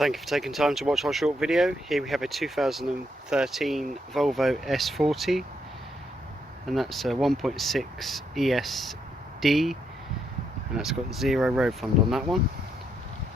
Thank you for taking time to watch our short video. Here we have a 2013 Volvo S40, and that's a 1.6 ESD, and that's got 0 road fund on that one.